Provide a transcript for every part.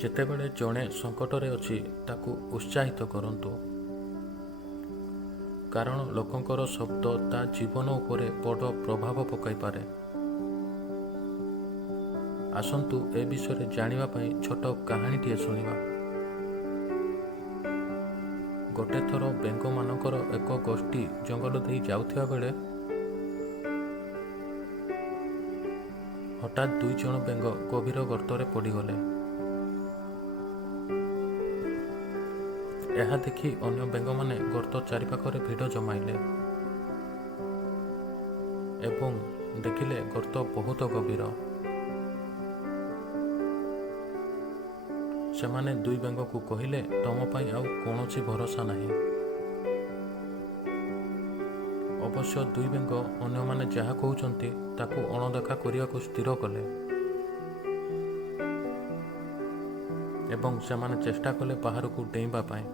ଯେତେବେଳେ ଜଣେ ସଙ୍କଟରେ ଅଛି ତାକୁ ଉତ୍ସାହିତ କରନ୍ତୁ, କାରଣ ଲୋକଙ୍କର ଶବ୍ଦ ତା ଜୀବନ ଉପରେ ବଡ଼ ପ୍ରଭାବ ପକାଇପାରେ। ଆସନ୍ତୁ ଏ ବିଷୟରେ ଜାଣିବା ପାଇଁ ଛୋଟ କାହାଣୀଟିଏ ଶୁଣିବା। ଗୋଟେ ଥର ବେଙ୍ଗମାନଙ୍କର ଏକ ଗୋଷ୍ଠୀ ଜଙ୍ଗଲ ଦେଇ ଯାଉଥିବା ବେଳେ ହଠାତ୍ 2 ଜଣ ବେଙ୍ଗ ଗଭୀର ଗର୍ତ୍ତରେ ପଡ଼ିଗଲେ। ଏହା ଦେଖି ଅନ୍ୟ ବେଙ୍ଗମାନେ ଗର୍ତ୍ତ ଚାରିପାଖରେ ଭିଡ଼ ଜମାଇଲେ ଏବଂ ଦେଖିଲେ ଗର୍ତ୍ତ ବହୁତ ଗଭୀର। ସେମାନେ 2 ବେଙ୍ଗକୁ କହିଲେ, ତମ ପାଇଁ ଆଉ କୌଣସି ଭରସା ନାହିଁ। ଅବଶ୍ୟ 2 ବେଙ୍ଗ ଅନ୍ୟମାନେ ଯାହା କହୁଛନ୍ତି ତାକୁ ଅଣଦେଖା କରିବାକୁ ସ୍ଥିର କଲେ ଏବଂ ସେମାନେ ଚେଷ୍ଟା କଲେ ବାହାରକୁ ଡେଇଁବା ପାଇଁ।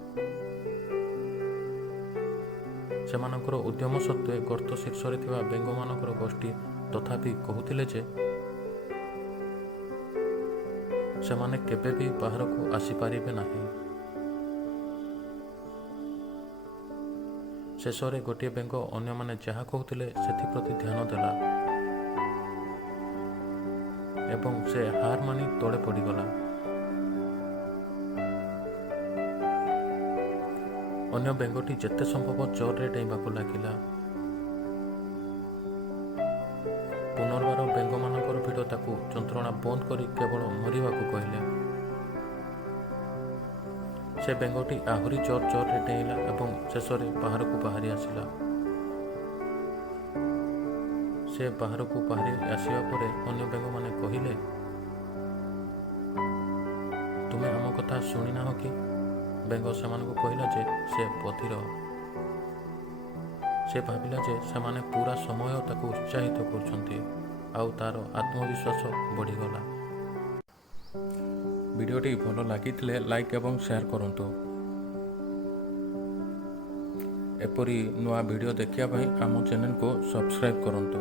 ସେମାନଙ୍କର ଉଦ୍ୟମ ସତ୍ତ୍ୱେ ଗର୍ତ୍ତ ଶୀର୍ଷରେ ଥିବା ବେଙ୍ଗମାନଙ୍କର ଗୋଷ୍ଠୀ ତଥାପି କହୁଥିଲେ ଯେ ସେମାନେ କେବେ ବି ବାହାରକୁ ଆସିପାରିବେ ନାହିଁ। ଶେଷରେ ଗୋଟିଏ ବେଙ୍ଗ ଅନ୍ୟମାନେ ଯାହା କହୁଥିଲେ ସେଥିପ୍ରତି ଧ୍ୟାନ ଦେଲା ଏବଂ ସେ ହାର ମାନି ତଳେ ପଡ଼ିଗଲା। ଅନ୍ୟ ବେଙ୍ଗଟି ଯେତେ ସମ୍ଭବ ଜୋରରେ ଡେଇଁବାକୁ ଲାଗିଲା। ପୁନର୍ବାର ବେଙ୍ଗମାନଙ୍କର ଭିଡ଼ ତାକୁ ଯନ୍ତ୍ରଣା ବନ୍ଦ କରି କେବଳ ମରିବାକୁ କହିଲେ। ସେ ବେଙ୍ଗଟି ଆହୁରି ଜୋରରେ ଡେଇଁଲା ଏବଂ ଶେଷରେ ବାହାରକୁ ବାହାରି ଆସିଲା। ସେ ବାହାରକୁ ବାହାରି ଆସିବା ପରେ ଅନ୍ୟ ବେଙ୍ଗମାନେ କହିଲେ, ତୁମେ ଆମ କଥା ଶୁଣିନାହଁ କି? ବେଙ୍ଗ ସେମାନଙ୍କୁ କହିଲା ଯେ ସେ ବଧିର। ସେ ଭାବିଲା ଯେ ସେମାନେ ପୁରା ସମୟ ତାକୁ ଉତ୍ସାହିତ କରୁଛନ୍ତି ଆଉ ତାର ଆତ୍ମବିଶ୍ୱାସ ବଢ଼ିଗଲା। ଭିଡ଼ିଓଟି ଭଲ ଲାଗିଥିଲେ ଲାଇକ୍ ଏବଂ ସେୟାର କରନ୍ତୁ। ଏପରି ନୂଆ ଭିଡ଼ିଓ ଦେଖିବା ପାଇଁ ଆମ ଚ୍ୟାନେଲକୁ ସବସ୍କ୍ରାଇବ୍ କରନ୍ତୁ।